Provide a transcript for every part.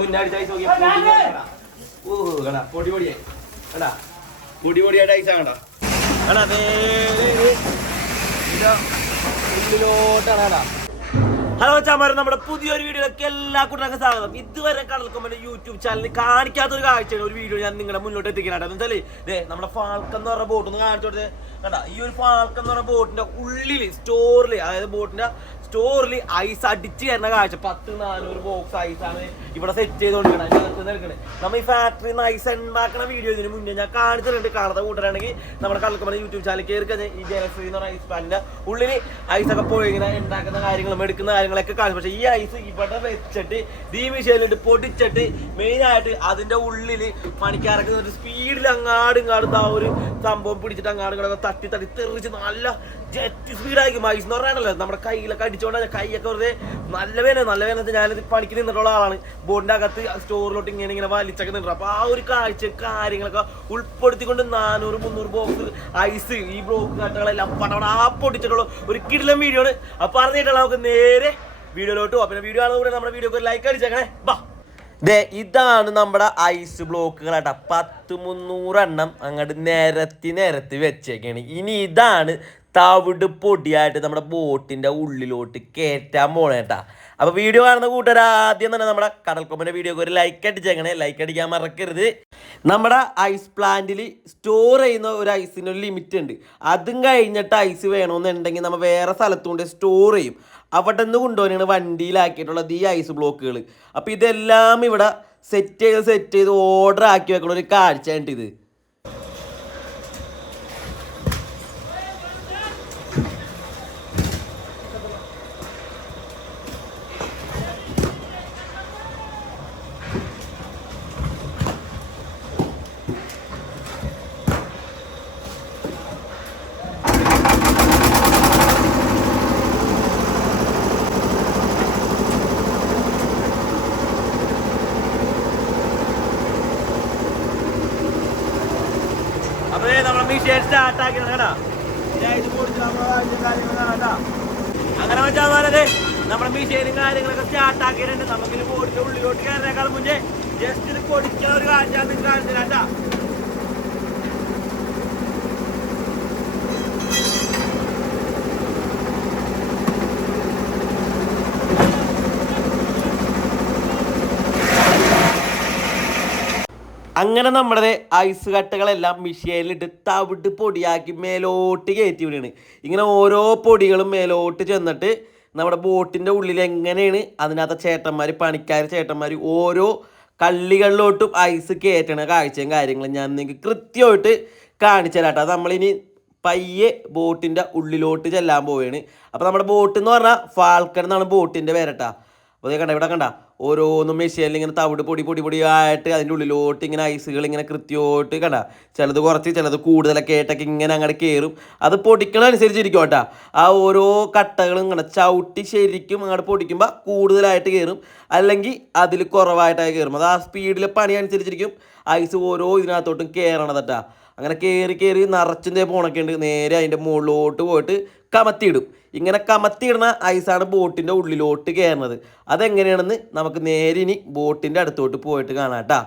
മുന്നാടി ice നോക്കിയാ പൊടി പൊടിയായി കണ്ടാ പൊടി പൊടിയായിട്ട് ഐസാ കണ്ടാ കണ്ടാ ഉള്ളിലോട്ടാണ് കണ്ടാ. ഹലോ ചാമാരെ, നമ്മുടെ പുതിയൊരു വീഡിയോയിലേക്ക് എല്ലാ കൂട്ടർക്കും സ്വാഗതം. ഇതുവരെ കടൽക്കൊമ്പന്റെ യൂട്യൂബ് ചാനലിൽ കാണിക്കാത്ത ഒരു കാഴ്ചയാണ് ഒരു വീഡിയോ ഞാൻ നിങ്ങളുടെ മുന്നോട്ട് എത്തിക്കാനായിട്ട്. എന്തായാലേ നമ്മുടെ ഫാൽക്കൺ എന്ന് പറഞ്ഞ ബോട്ട് ഒന്ന് കാണിച്ചു കൊടുത്തത് കണ്ടാ. ഈ ഒരു ഫാൽക്കൺ എന്ന് പറഞ്ഞ ബോട്ടിന്റെ ഉള്ളിൽ സ്റ്റോറിൽ, അതായത് ബോട്ടിന്റെ സ്റ്റോറിൽ ഐസ് അടിച്ച് തരുന്ന കാഴ്ച. 10-400 ബോക്സ് ഐസാണ് ഇവിടെ സെറ്റ് ചെയ്തുകൊണ്ടിരിക്കണം. അതിനകത്ത് നിൽക്കണേ നമ്മൾ ഈ ഫാക്ടറിയിൽ നിന്ന് ഐസ് ഉണ്ടാക്കുന്ന വീഡിയോ ഇതിന് മുന്നേ ഞാൻ കാണിച്ചിട്ടുണ്ട്. കാണാത്ത കൂട്ടരാണെങ്കിൽ നമ്മുടെ കടൽക്കൊമ്പന്റെ യൂട്യൂബ് ചാനൽ കയറി കഴിഞ്ഞാൽ ഈ ജലശ്രീ എന്ന് പറഞ്ഞ ഐസ് പാനിന്റെ ഉള്ളിൽ ഐസൊക്കെ പോയി ഇങ്ങനെ ഉണ്ടാക്കുന്ന കാര്യങ്ങളും എടുക്കുന്ന കാര്യങ്ങളൊക്കെ കാണിച്ചു. പക്ഷേ ഈ ഐസ് ഇവിടെ വെച്ചിട്ട് ഈ മിഷീനിലിട്ട് പൊടിച്ചിട്ട് മെയിനായിട്ട് അതിന്റെ ഉള്ളിൽ പണിക്കാരൊക്കെ സ്പീഡിൽ അങ്ങാടും ഇങ്ങാടും ആ ഒരു സംഭവം പിടിച്ചിട്ട് അങ്ങാടും ഇങ്ങോട്ടൊക്കെ തട്ടി തട്ടി തെറിച്ച് നല്ല ജെറ്റ് സ്പീഡായിരിക്കും. ഐസ് എന്ന് പറയാനല്ലോ നമ്മുടെ കയ്യിലൊക്കെ അടിച്ചോണ്ടാ കൈയൊക്കെ വെറുതെ നല്ല വേന ഞാനിത് പണിക്ക് നിന്നിട്ടുള്ള ആളാണ്. ബോട്ടിന്റെ അകത്ത് സ്റ്റോറിലോട്ട് ഇങ്ങനെ വലിച്ചൊക്കെ നിന്നിട്ട്. അപ്പൊ ആ ഒരു കാഴ്ച കാര്യങ്ങളൊക്കെ ഉൾപ്പെടുത്തിക്കൊണ്ട് 400-300 ബോക്സ് ഐസ് ഈ ബ്ലോക്ക് കട്ടകളെല്ലാം പടപടാ പൊട്ടിച്ചിട്ടുള്ള ഒരു കിടിലൻ വീഡിയോ ആണ്. അപ്പൊ പറഞ്ഞിട്ടുള്ള നമുക്ക് നേരെ വീഡിയോയിലോട്ട് പോകാം. പിന്നെ വീഡിയോ ആണെന്ന് കൂടെ നമ്മുടെ വീഡിയോക്ക് ലൈക്ക് അടിച്ചേക്കണേ. ബാ ഇതാണ് നമ്മുടെ ഐസ് ബ്ലോക്കുകളാട്ടാ. 10-300 എണ്ണം അങ്ങോട്ട് നിരത്തി വെച്ചേക്കാണ്. ഇനി ഇതാണ് തവിട് പൊടിയായിട്ട് നമ്മുടെ ബോട്ടിന്റെ ഉള്ളിലോട്ട് കയറ്റാൻ പോണേട്ടാ. അപ്പൊ വീഡിയോ കാണുന്ന കൂട്ടുകാർ ആദ്യം തന്നെ നമ്മുടെ കടൽക്കൊമ്പന്റെ വീഡിയോക്ക് ഒരു ലൈക്ക് അടിച്ചേക്കണേ. ലൈക്ക് അടിക്കാൻ മറക്കരുത്. നമ്മുടെ ഐസ് പ്ലാന്റിൽ സ്റ്റോർ ചെയ്യുന്ന ഒരു ഐസിന് ഒരു ലിമിറ്റ് ഉണ്ട്. അതും കഴിഞ്ഞിട്ട് ഐസ് വേണമെന്നുണ്ടെങ്കിൽ നമ്മൾ വേറെ സ്ഥലത്തുകൊണ്ട് സ്റ്റോർ ചെയ്യും. അവിടെ നിന്ന് കൊണ്ടുപോകാനാണ് വണ്ടിയിലാക്കിയിട്ടുള്ളത് ഈ ഐസ് ബ്ലോക്കുകൾ. അപ്പോൾ ഇതെല്ലാം ഇവിടെ സെറ്റ് ചെയ്ത് ഓർഡർ ആക്കി വെക്കുന്ന ഒരു കാഴ്ചയായിട്ട് ഇത്. അങ്ങനെ വെച്ചാൽ നമ്മുടെ മിഷീനും കാര്യങ്ങളൊക്കെ സ്റ്റാർട്ട് ആക്കിയിട്ടുണ്ട്. നമുക്കിന് ബോട്ടിന്റെ ഉള്ളിലോട്ട് കയറിനേക്കാൾ മുന്നേ ജസ്റ്റ് ഇത് പൊടിക്കാൻ ഒരു കാഴ്ച കാണിച്ചിട്ടാ. അങ്ങനെ നമ്മുടെ ഐസ് കട്ടകളെല്ലാം മിഷീനിലിട്ട് തവിട്ട് പൊടിയാക്കി മേലോട്ട് കയറ്റി വിടുകയാണ്. ഇങ്ങനെ ഓരോ പൊടികളും മേലോട്ട് ചെന്നിട്ട് നമ്മുടെ ബോട്ടിൻ്റെ ഉള്ളിൽ എങ്ങനെയാണ് അതിനകത്ത് ചേട്ടന്മാർ ഓരോ കള്ളികളിലോട്ടും ഐസ് കയറ്റണ കാഴ്ചയും കാര്യങ്ങളും ഞാൻ നിങ്ങൾക്ക് കൃത്യമായിട്ട് കാണിച്ചു തരാം കേട്ടോ. നമ്മളിനി പയ്യെ ബോട്ടിൻ്റെ ഉള്ളിലോട്ട് ചെല്ലാൻ പോവുകയാണ്. അപ്പോൾ നമ്മുടെ ബോട്ട് എന്ന് പറഞ്ഞാൽ ഫാൽക്കൺ എന്നാണ് ബോട്ടിൻ്റെ പേരട്ടാ. അപ്പോൾ ഇവിടെ കണ്ട ഓരോന്നും മെഷീനിൽ ഇങ്ങനെ തവിട് പൊടിയായിട്ട് അതിൻ്റെ ഉള്ളിലോട്ട് ഇങ്ങനെ ഐസുകൾ ഇങ്ങനെ കൃത്യമായിട്ട് കണ്ട. ചിലത് കുറച്ച് ചിലത് കൂടുതലൊക്കെ ആയിട്ടൊക്കെ ഇങ്ങനെ അങ്ങോട്ട് കയറും. അത് പൊടിക്കണനുസരിച്ചിരിക്കും കേട്ടോ. ആ ഓരോ കട്ടകളും ഇങ്ങനെ ചവിട്ടി ശരിക്കും അങ്ങോട്ട് പൊടിക്കുമ്പോൾ കൂടുതലായിട്ട് കയറും, അല്ലെങ്കിൽ അതിൽ കുറവായിട്ടായി കയറും. അത് ആ സ്പീഡിൽ പണി അനുസരിച്ചിരിക്കും ഐസ് ഓരോ ഇതിനകത്തോട്ടും കയറണതട്ടാ. അങ്ങനെ കയറി നിറച്ചിൻ്റെ പോണൊക്കെ ഉണ്ട്. നേരെ അതിൻ്റെ മുകളിലോട്ട് പോയിട്ട് കമത്തിയിടും. ഇങ്ങനെ കമത്തിയിടുന്ന ഐസാണ് ബോട്ടിൻ്റെ ഉള്ളിലോട്ട് കയറുന്നത്. അതെങ്ങനെയാണെന്ന് നമുക്ക് നേരെ ഇനി ബോട്ടിൻ്റെ അടുത്തോട്ട് പോയിട്ട് കാണാം കേട്ടാ.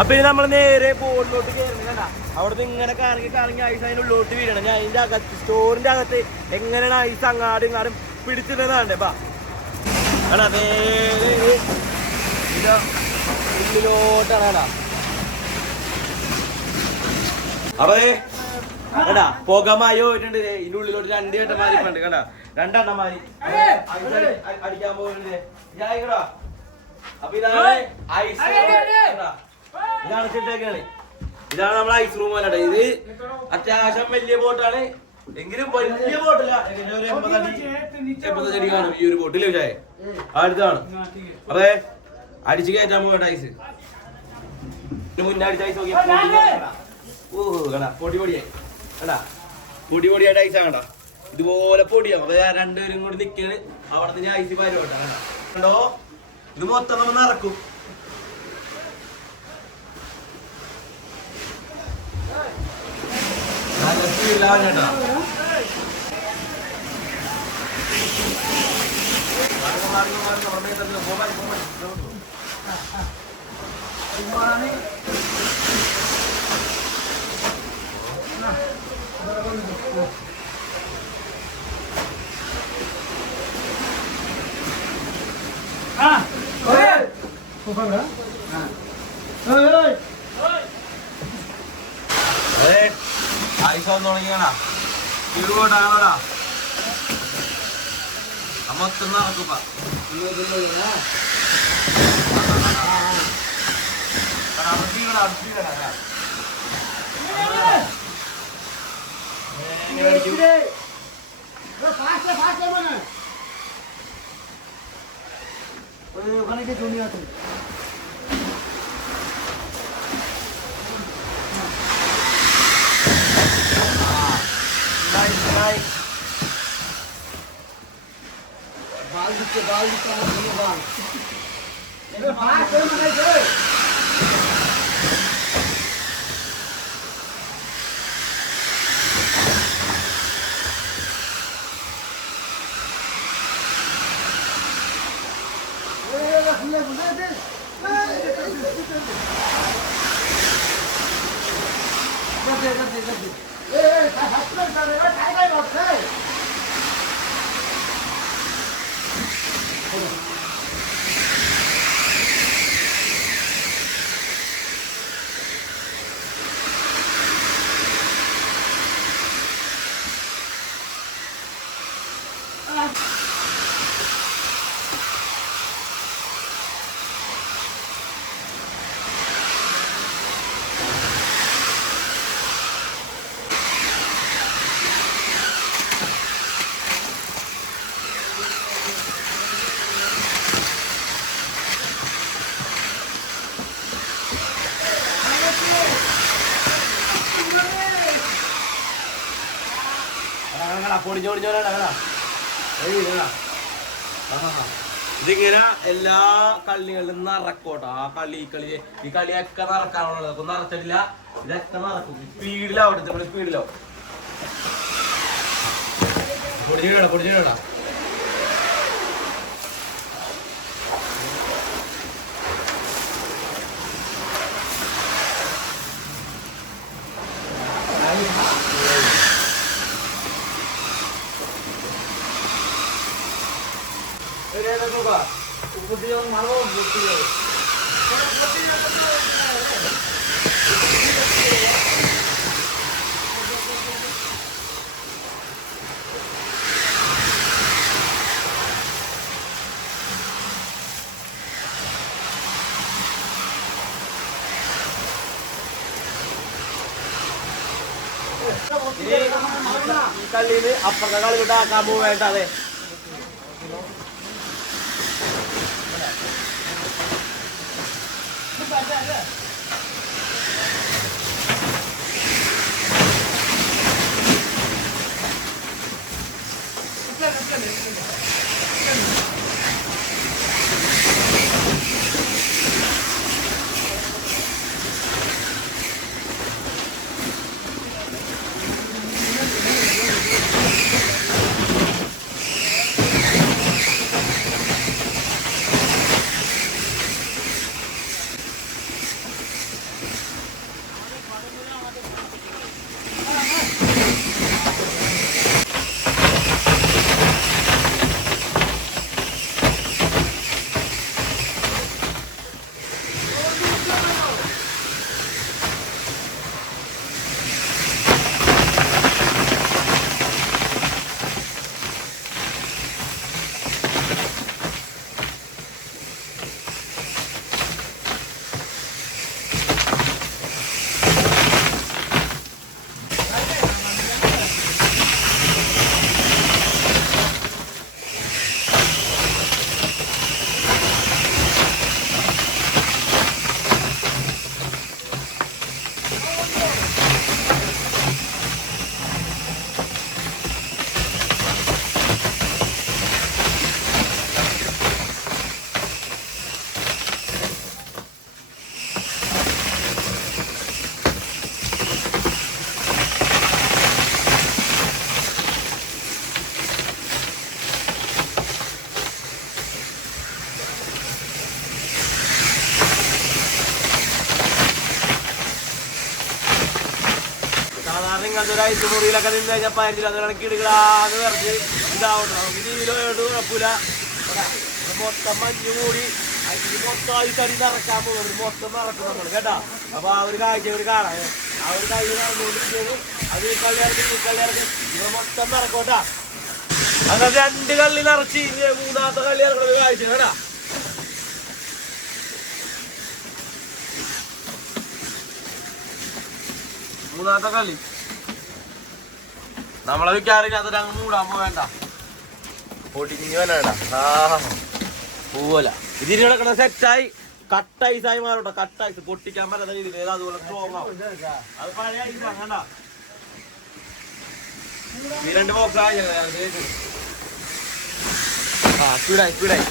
അപ്പം ഇനി നമ്മൾ നേരെ ബോട്ടിലോട്ട് കയറുന്നില്ല. അവിടുന്ന് ഇങ്ങനെ കറങ്ങി ഐസ് അതിൻ്റെ ഉള്ളിലോട്ട് വീഴണം. ഞാൻ അതിൻ്റെ അകത്ത് സ്റ്റോറിൻ്റെ അകത്ത് എങ്ങനെയാണ് ഐസ് അങ്ങാടും പിടിച്ചിട്ടുന്നതാണ്ടേ. ബാ അടാ ഉള്ളിലോട്ടാണ്. അപ്പൊ കണ്ടാ പുകമായി പോയിട്ടുണ്ട്. ഇതിന്റെ ഉള്ളിലോട്ട് 2 ചേട്ടന്മാരി ഉണ്ട്. കണ്ടാ 2 എണ്ണന്മാരി അടിക്കാൻ പോയിട്ടുണ്ട്. അപ്പൊ ഇതാണ് ഐസ്. ഇതാണ് ചിട്ടേക്കാണ്. ഇതാണ് നമ്മളെ ഐസ് റൂം അല്ലേ. ഇത് അത്യാവശ്യം വലിയ ബോട്ടാണ്. എങ്കിലും വലിയ ബോട്ടില്ല. ഒരു 80 അടി കാണും ഈ ഒരു ബോട്ടിൽ. ചായ അടുത്താണ്. അതെ അടിച്ചു കയറ്റാൻ പോകട്ടെ ഐസ്. മുന്നേ അടിച്ച ഐസ് നോക്കിയാ പൊടി പൊടിയായി കണ്ടാ. പൊടിയായിട്ട് ഐസാ കണ്ടാ. ഇതുപോലെ പൊടിയാവും. അപ്പൊ രണ്ടുപേരും കൂടി നിൽക്കണ്. അവിടുത്തെ ഞാൻ ഐസി പരിപാടി കണ്ടോ. ഇത് മൊത്തം നമ്മൾ നിറക്കും. നല്ല സ്പീഡിലാണ് ചേട്ടാ. ഐസ് വന്ന് തുടങ്ങിയാണാ ഇരുപോട്ടാണോടാ. മൊത്തം നടക്കുമ്പ ওখানে যে জমি আছে बाल दिखे बाल ഇതിങ്ങനെ എല്ലാ കളികളിലും നിറക്കോട്ടോ. ആ കളി ഈ കളിയൊക്കെ നിറക്കാനുള്ളത്. അപ്പൊ നിറച്ചിട്ടില്ല, ഇതൊക്കെ നിറക്കും. സ്പീഡിലാവട്ടെ, നമ്മുടെ സ്പീഡിലാവും. പൊടിഞ്ഞിടാ ഈ കളിയിൽ അപ്പുറത്തെ കളി കൊണ്ട് ആക്കാൻ പോവേണ്ട. അതെ, ഒരു ഐസ് മുറിയിലൊക്കെ നിന്ന് കഴിഞ്ഞാൽ 15 കിലോ കണക്ക് ഇടുകളാന്ന് പറഞ്ഞ് ഇതാവട്ടെ. നമുക്ക് ജീവിതമായിട്ട് കുഴപ്പമില്ല. മൊത്തം മഞ്ഞ് കൂടി മൊത്തമായിട്ട് അടി നിറക്കാൻ പോകുന്നത് മൊത്തം നിറക്കും നമ്മൾ കേട്ടാ. അപ്പൊ ആ ഒരു കാഴ്ച ഒരു കാണാം. ആ ഒരു കാഴ്ച നടന്നുകൊണ്ടിരിക്കുന്നു. അത് ഈ കള്ളിയിറക്കി ഇവ മൊത്തം നിറക്കോട്ടാ. അങ്ങനെ 2 കള്ളി നിറച്ച് മൂന്നാമത്തെ കള്ളി ഇറക്കുന്ന കാഴ്ച കേട്ടാ. മൂന്നാമത്തെ കളി നമ്മളെ വിൽക്കാറില്ല. അതൊരു അങ്ങ് മൂടാൻ പോവേണ്ട. പൊട്ടിക്കിഞ്ഞ് വേണ്ട. പോവല ഇതിന് കിടക്കണ സെറ്റായി കട്ട ഐസായി മാറോട്ടോ. കട്ട ഐസ് പൊട്ടിക്കാൻ പറ്റാത്ത രീതിയിൽ അതുപോലെ സ്ട്രോങ് ആവും. അത് പഴയ ഐസാണ് കണ്ട. ഈ 2 ബോക്സ് ആയി സ്പീഡായി.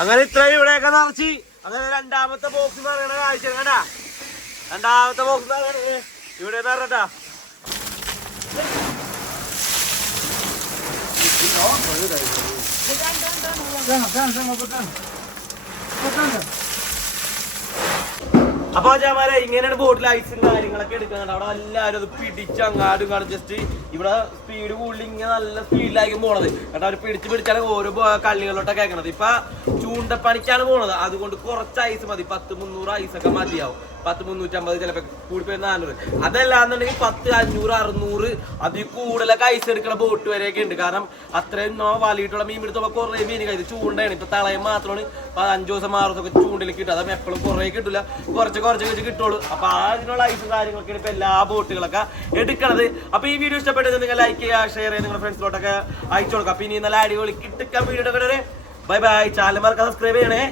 അങ്ങനെ ഇത്രയും ഇവിടെയൊക്കെ നിറച്ച് അങ്ങനെ 2ാമത്തെ ബോക്സ് നിറയണ കാഴ്ച കണ്ടാ. 2ാമത്തെ ബോക്സ് ഇവിടെ നിറട്ടാ. അപ്പൊ ചാമാരെ ഇങ്ങനെയാണ് ബോട്ടിൽ ഐസും കാര്യങ്ങളൊക്കെ എടുക്കുന്നുണ്ട്. അവിടെ എല്ലാവരും അത് പിടിച്ച് അങ്ങാടും കാണും. ജസ്റ്റ് ഇവിടെ സ്പീഡ് കൂടുതൽ ഇങ്ങനെ നല്ല സ്പീഡിലായിരിക്കും പോണത്. കാരണം അവർ പിടിച്ചാണ് ഓരോ കള്ളികളിലോട്ടൊക്കെ കേൾക്കണത്. ഇപ്പൊ ചൂണ്ടപ്പണിക്കാണ് പോണത്. അതുകൊണ്ട് കുറച്ച് ഐസ് മതി. 10-300 ഐസൊക്കെ മതിയാവും. 10-350 ചിലപ്പോൾ കൂടിപ്പോയി 400. അതല്ലാന്നുണ്ടെങ്കിൽ 10, 500, 600 അതിൽ കൂടുതലൊക്കെ ഐസ് എടുക്കുന്ന ബോട്ട് വരെയൊക്കെ ഉണ്ട്. കാരണം അത്രയും വലിയിട്ടുള്ള മീൻ എടുത്തുമ്പോൾ കുറേ മീൻ കഴിച്ചു. ചൂണ്ടയാണ് ഇപ്പൊ തളയം മാത്രമാണ് 5 ദിവസം 6 ദിവസമൊക്കെ ചൂണ്ടിൽ കിട്ടും. അത് എപ്പോഴും കുറേ കിട്ടില്ല, കുറച്ച് വെച്ച് കിട്ടുള്ളൂ. അപ്പൊ അതിനുള്ള ഐസും കാര്യങ്ങളൊക്കെ ഇപ്പൊ എല്ലാ ബോട്ടുകളൊക്കെ എടുക്കണത്. അപ്പൊ ഈ വീഡിയോ ഇഷ്ടപ്പെട്ടത് നിങ്ങൾ ലൈക്ക് ചെയ്യുക, ഷെയർ ചെയ്യുക, നിങ്ങളുടെ ഫ്രണ്ട്സിലോട്ടൊക്കെ അയച്ചു കൊടുക്കുക. പിന്നെ നല്ല അടിപൊളി കിട്ടുക വീഡിയോ. Bye bye. ചാനൽ മറക്കാതെ സബ്സ്ക്രൈബ് ചെയ്യണേ.